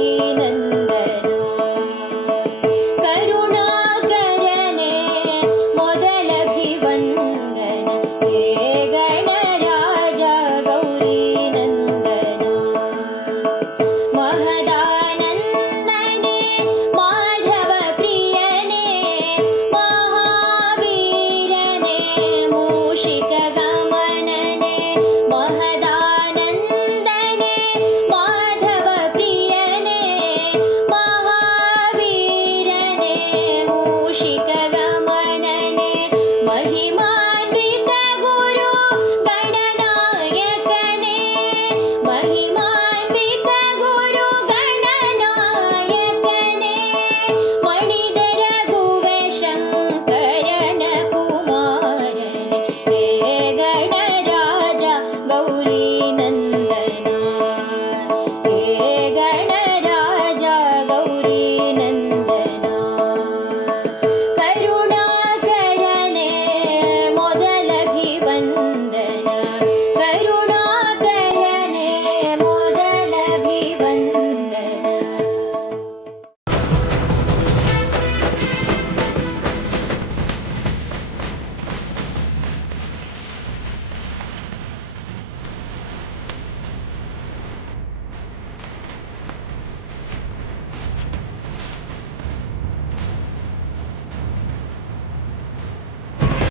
Queen and